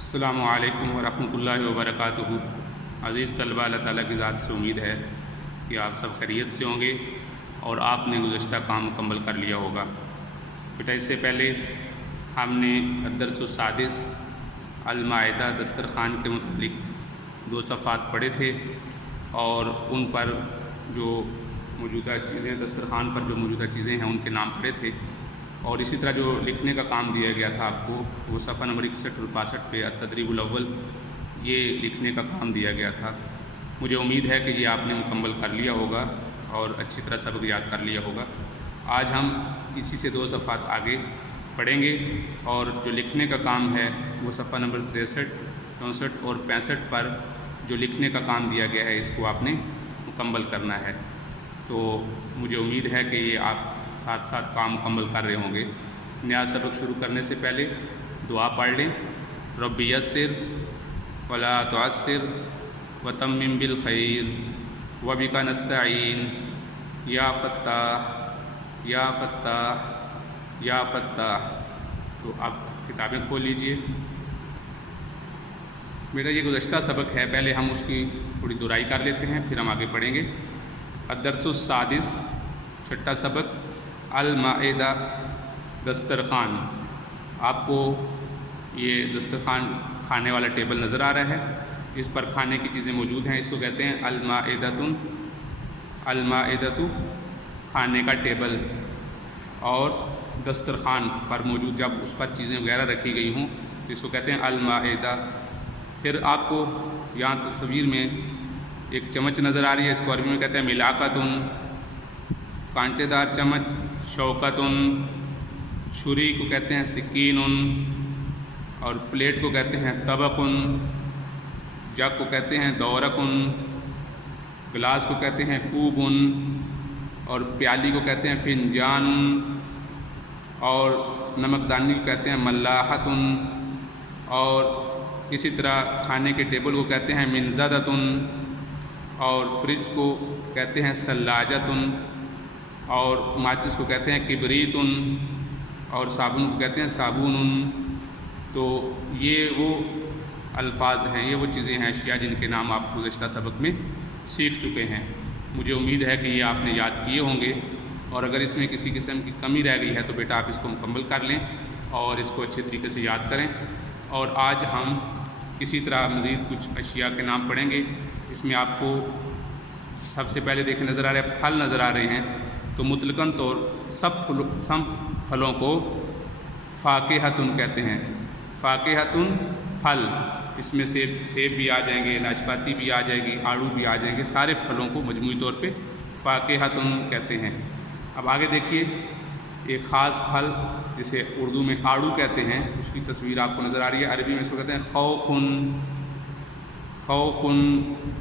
السلام علیکم ورحمۃ اللہ وبرکاتہ۔ عزیز طلباء، اللہ تعالیٰ کی ذات سے امید ہے کہ آپ سب خیریت سے ہوں گے اور آپ نے گزشتہ کام مکمل کر لیا ہوگا۔ بیٹا، اس سے پہلے ہم نے الدرس السادس المائدہ دسترخوان کے متعلق 2 صفحات پڑھے تھے اور ان پر جو موجودہ چیزیں دسترخوان پر جو موجودہ چیزیں ہیں ان کے نام پڑھے تھے، اور اسی طرح جو لکھنے کا کام دیا گیا تھا آپ کو وہ صفحہ نمبر 61 اور 62 پہ التدریب الاول یہ لکھنے کا کام دیا گیا تھا۔ مجھے امید ہے کہ یہ آپ نے مکمل کر لیا ہوگا اور اچھی طرح سبق یاد کر لیا ہوگا۔ آج ہم اسی سے 2 صفحات آگے پڑھیں گے اور جو لکھنے کا کام ہے وہ صفحہ نمبر 63، 64 اور 65 پر جو لکھنے کا کام دیا گیا ہے اس کو آپ نے مکمل کرنا ہے۔ تو مجھے امید ہے کہ یہ آپ ساتھ ساتھ کام مکمل کر رہے ہوں گے۔ نیا سبق شروع کرنے سے پہلے دعا پڑھ لیں۔ رب یسر ولا تعسر وتمم بالخیر وبک نستعین یا فتاح یا فتاح یا فتاح۔ تو آپ کتابیں کھول لیجئے۔ میرا یہ گزشتہ سبق ہے، پہلے ہم اس کی تھوڑی دہرائی کر لیتے ہیں پھر ہم آگے پڑھیں گے۔ الدرس السادس، 6واں سبق، المائدہ دسترخوان۔ آپ کو یہ دسترخوان کھانے والا ٹیبل نظر آ رہا ہے، اس پر کھانے کی چیزیں موجود ہیں، اس کو کہتے ہیں المائدۃ کھانے کا ٹیبل، اور دسترخوان پر موجود جب اس پر چیزیں وغیرہ رکھی گئی ہوں تو اس کو کہتے ہیں المائدہ۔ پھر آپ کو یہاں تصویر میں ایک چمچ نظر آ رہی ہے، اس کو عربی میں کہتے ہیں ملاقتن، کانٹے دار چمچ، شوکتن، چھری کو کہتے ہیں سکینن، اور پلیٹ کو کہتے ہیں طبقن، جگ کو کہتے ہیں دورقن، گلاس کو کہتے ہیں کوبن، اور پیالی کو کہتے ہیں فنجان، اور نمک دانی کو کہتے ہیں ملاحتن، اور اسی طرح کھانے کے ٹیبل کو کہتے ہیں منزدتن، اور فریج کو کہتے ہیں ثلاجتن، اور ماچس کو کہتے ہیں کبریتن، اور صابن کو کہتے ہیں صابون۔ تو یہ وہ الفاظ ہیں، یہ وہ چیزیں ہیں، اشیاء جن کے نام آپ گزشتہ سبق میں سیکھ چکے ہیں۔ مجھے امید ہے کہ یہ آپ نے یاد کیے ہوں گے، اور اگر اس میں کسی قسم کی کمی رہ گئی ہے تو بیٹا آپ اس کو مکمل کر لیں اور اس کو اچھے طریقے سے یاد کریں۔ اور آج ہم اسی طرح مزید کچھ اشیاء کے نام پڑھیں گے۔ اس میں آپ کو سب سے پہلے دیکھیں نظر آ رہے ہیں پھل نظر آ رہے ہیں، تو مطلقاً طور سب پھلوں کو فاکہۃن کہتے ہیں۔ فاکہۃن پھل، اس میں سیب بھی آ جائیں گے، ناشپاتی بھی آ جائے گی، آڑو بھی آ جائیں گے، سارے پھلوں کو مجموعی طور پہ فاکہۃن کہتے ہیں۔ اب آگے دیکھیے، ایک خاص پھل جسے اردو میں آڑو کہتے ہیں، اس کی تصویر آپ کو نظر آ رہی ہے، عربی میں اس کو کہتے ہیں خوخن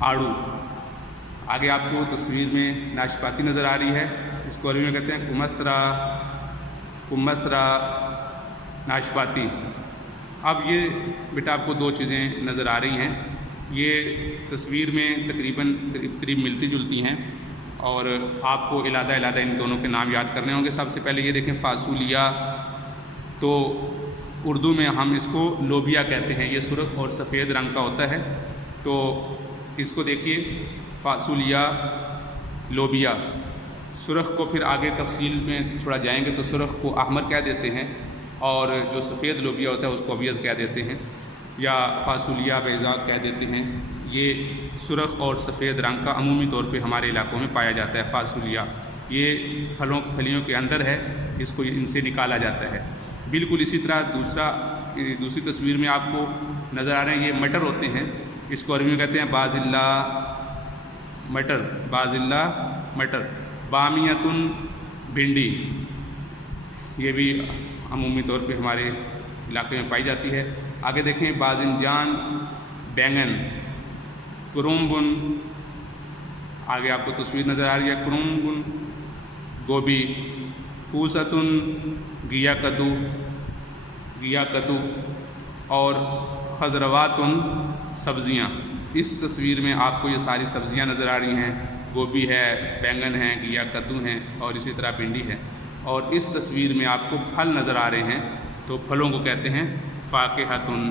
آڑو۔ آگے آپ کو تصویر میں ناشپاتی نظر آ رہی ہے، اس کو عربی میں کہتے ہیں کمثرا ناشپاتی۔ اب یہ بیٹا آپ کو 2 چیزیں نظر آ رہی ہیں، یہ تصویر میں تقریباً قریب ملتی جلتی ہیں، اور آپ کو علیحدہ ان دونوں کے نام یاد کرنے ہوں گے۔ سب سے پہلے یہ دیکھیں فاصولیہ، تو اردو میں ہم اس کو لوبیا کہتے ہیں، یہ سرخ اور سفید رنگ کا ہوتا ہے۔ تو اس کو دیکھیے، فاصولیہ، لوبیا۔ سرخ کو پھر آگے تفصیل میں تھوڑا جائیں گے تو سرخ کو احمر کہہ دیتے ہیں، اور جو سفید لوبیا ہوتا ہے اس کو ابیض کہہ دیتے ہیں، یا فاصولیہ بیضاء کہہ دیتے ہیں۔ یہ سرخ اور سفید رنگ کا عمومی طور پہ ہمارے علاقوں میں پایا جاتا ہے فاصولیہ۔ یہ پھلیوں کے اندر ہے، اس کو ان سے نکالا جاتا ہے۔ بالکل اسی طرح دوسری تصویر میں آپ کو نظر آ رہے ہیں، یہ مٹر ہوتے ہیں، اس کو عربی میں کہتے ہیں بازلہ مٹر۔ بامیتن بھنڈی، یہ بھی عمومی طور پہ ہمارے علاقے میں پائی جاتی ہے۔ آگے دیکھیں، باذنجان بینگن، کرمبن، آگے آپ کو تصویر نظر آ رہی ہے، کرمبن گوبھی، کوستن گیا کدو، اور خضرواتن سبزیاں۔ اس تصویر میں آپ کو یہ ساری سبزیاں نظر آ رہی ہیں، گوبھی ہے، بینگن ہے، گیا کدو ہیں، اور اسی طرح بھنڈی ہے۔ اور اس تصویر میں آپ کو پھل نظر آ رہے ہیں، تو پھلوں کو کہتے ہیں فاکہۃن۔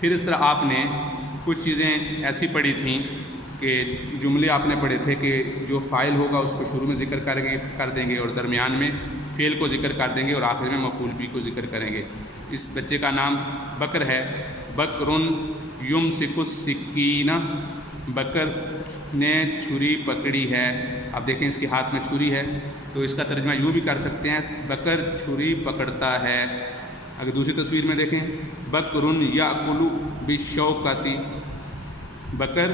پھر اس طرح آپ نے کچھ چیزیں ایسی پڑھی تھیں کہ جملے آپ نے پڑھے تھے کہ جو فاعل ہوگا اس کو شروع میں ذکر کر دیں گے اور درمیان میں فعل کو ذکر کر دیں گے اور آخر میں مفعول بھی کو ذکر کریں گے۔ اس بچے کا نام بکر ہے۔ بکرن یمسک السکین، بکر نے چھری پکڑی ہے۔ اب دیکھیں اس کے ہاتھ میں چھری ہے تو اس کا ترجمہ یوں بھی کر سکتے ہیں بکر چھری پکڑتا ہے۔ اگر دوسری تصویر میں دیکھیں بکرن یاکل بالشوکۃ، بکر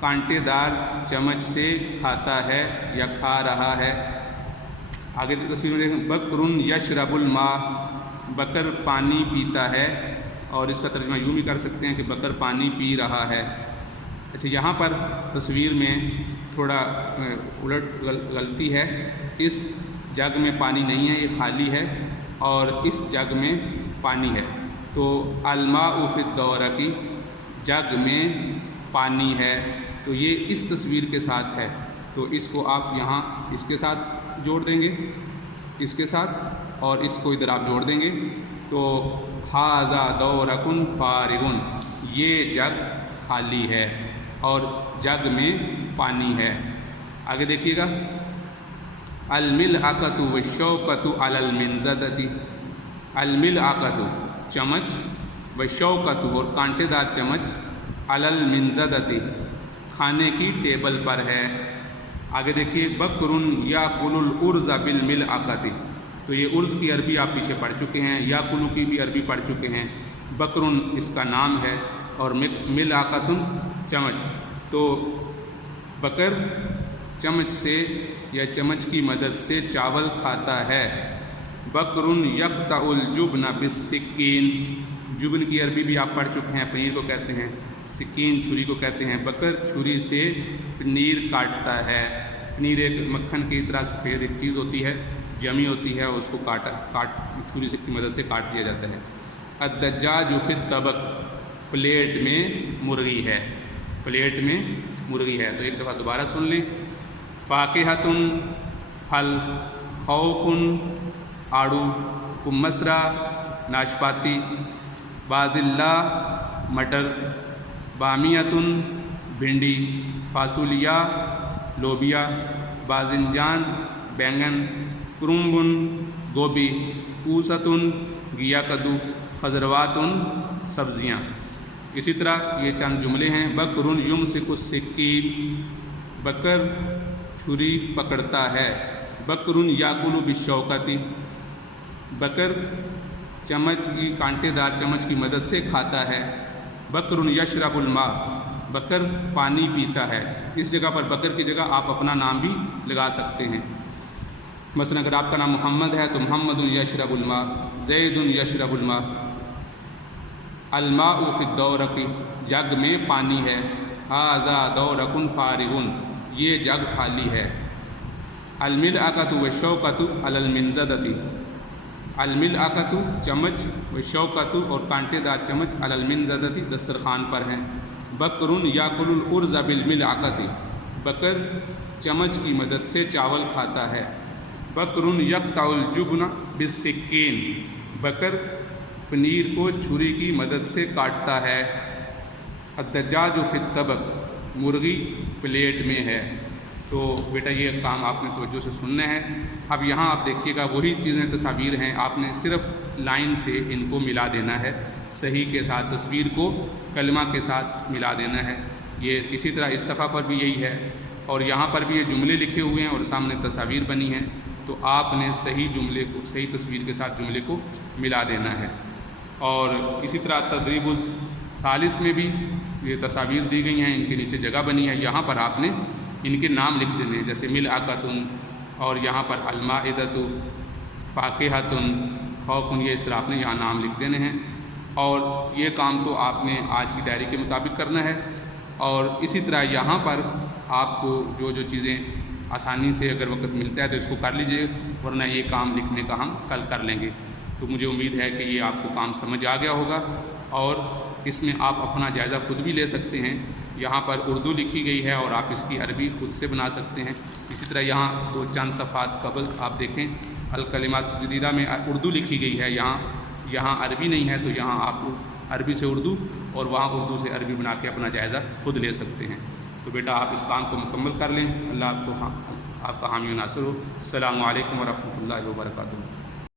کانٹے دار چمچ سے کھاتا ہے یا کھا رہا ہے۔ آگے تصویر میں دیکھیں بکرن یشرب الماء، بکر پانی پیتا ہے، اور اس کا ترجمہ یوں بھی کر سکتے ہیں کہ بکر پانی پی رہا ہے۔ اچھا یہاں پر تصویر میں تھوڑا الٹ غلطی ہے، اس جگ میں پانی نہیں ہے، یہ خالی ہے، اور اس جگ میں پانی ہے۔ تو الماء فی الدورہ کی جگ میں پانی ہے، تو یہ اس تصویر کے ساتھ ہے، تو اس کو آپ یہاں اس کے ساتھ جوڑ دیں گے، اس کے ساتھ، اور اس کو ادھر آپ جوڑ دیں گے تو ھذا دورق فارغ، یہ جگ خالی ہے اور جگ میں پانی ہے۔ آگے دیکھیے گا الملعقۃ والشوکۃ علی المنضدۃ، الملعقۃ چمچ، والشوکۃ اور کانٹے دار چمچ، علی المنضدۃ کھانے کی ٹیبل پر ہے۔ آگے دیکھیے بکرن یاکل الارز بالملعقۃ، تو یہ ارز کی عربی آپ پیچھے پڑھ چکے ہیں، یاکلو کی بھی عربی پڑھ چکے ہیں۔ بکرن اس کا نام ہے اور ملعقۃ چمچ، تو بکر چمچ سے یا چمچ کی مدد سے چاول کھاتا ہے۔ بکرن یقطع الجبن بالسکین، جبن کی عربی بھی آپ پڑھ چکے ہیں، پنیر کو کہتے ہیں، سکین چھری کو کہتے ہیں۔ بکر چھری سے پنیر کاٹتا ہے۔ پنیر ایک مکھن کی طرح سفید ایک چیز ہوتی ہے، جمی ہوتی ہے، اور اس کو چھری کی مدد سے کاٹ دیا جاتا ہے۔ الدجاج فی الطبق، پلیٹ میں مرغی ہے، پلیٹ میں مرغی ہے۔ تو ایک دفعہ دوبارہ سن لیں، فاقہۃن پھل، خوخن آڑو، کمثرہ ناشپاتی، بازلہ مٹر، بامیۃن بھنڈی، فاصولیہ لوبیا، باذنجان بینگن، کرمبن گوبھی، کوستن گیا کدو، خضرواتن سبزیاں۔ اسی طرح یہ چند جملے ہیں۔ بکرن یمسک السکین، بکر چھری پکڑتا ہے۔ بکرن یاکل بالشوکۃ، بکر چمچ کی کانٹے دار چمچ کی مدد سے کھاتا ہے۔ بکرن یشرب الماء، بکر پانی پیتا ہے۔ اس جگہ پر بکر کی جگہ آپ اپنا نام بھی لگا سکتے ہیں، مثلا اگر آپ کا نام محمد ہے تو محمد یشرب الماء، زید یشرب الماء۔ الماء فی الدورق، جگ میں پانی ہے۔ ھذا دورق فارغ، یہ جگ خالی ہے۔ الملعقۃ والشوکۃ علی المنضدۃ، الملعقۃ چمچ، والشوکۃ اور کانٹے دار چمچ، علی المنضدۃ دسترخوان پر ہیں۔ بکرن یاکل الارز بالملعقۃ، بکر چمچ کی مدد سے چاول کھاتا ہے۔ بکرن یقطع الجبن بالسکین، بکر پنیر کو چھری کی مدد سے کاٹتا ہے۔ الدجاج فی الطبق، مرغی پلیٹ میں ہے۔ تو بیٹا یہ کام آپ نے توجہ سے سننا ہے۔ اب یہاں آپ دیکھیے گا وہی چیزیں تصاویر ہیں، آپ نے صرف لائن سے ان کو ملا دینا ہے، صحیح کے ساتھ تصویر کو کلمہ کے ساتھ ملا دینا ہے۔ یہ اسی طرح اس صفحہ پر بھی یہی ہے، اور یہاں پر بھی یہ جملے لکھے ہوئے ہیں اور سامنے تصاویر بنی ہیں، تو آپ نے صحیح جملے کو صحیح تصویر کے ساتھ جملے کو ملا دینا ہے۔ اور اسی طرح تدریب الثالث میں بھی یہ تصاویر دی گئی ہیں، ان کے نیچے جگہ بنی ہے، یہاں پر آپ نے ان کے نام لکھ دینے ہیں، جیسے ملعقۃ، اور یہاں پر المائدۃ، فاقہۃ، خوخن، یہ اس طرح آپ نے یہاں نام لکھ دینے ہیں۔ اور یہ کام تو آپ نے آج کی ڈائری کے مطابق کرنا ہے، اور اسی طرح یہاں پر آپ کو جو جو چیزیں آسانی سے اگر وقت ملتا ہے تو اس کو کر لیجئے، ورنہ یہ کام لکھنے کا ہم کل کر لیں گے۔ تو مجھے امید ہے کہ یہ آپ کو کام سمجھ آ گیا ہوگا، اور اس میں آپ اپنا جائزہ خود بھی لے سکتے ہیں۔ یہاں پر اردو لکھی گئی ہے اور آپ اس کی عربی خود سے بنا سکتے ہیں۔ اسی طرح یہاں دو چند صفحات قبل آپ دیکھیں، الکلمات الجدیدہ میں اردو لکھی گئی ہے، یہاں یہاں عربی نہیں ہے تو یہاں آپ عربی سے اردو اور وہاں اردو سے عربی بنا کے اپنا جائزہ خود لے سکتے ہیں۔ تو بیٹا آپ اس کام کو مکمل کر لیں، اللہ آپ کا حامی و ناصر ہو۔ السلام علیکم ورحمۃ اللہ وبرکاتہ۔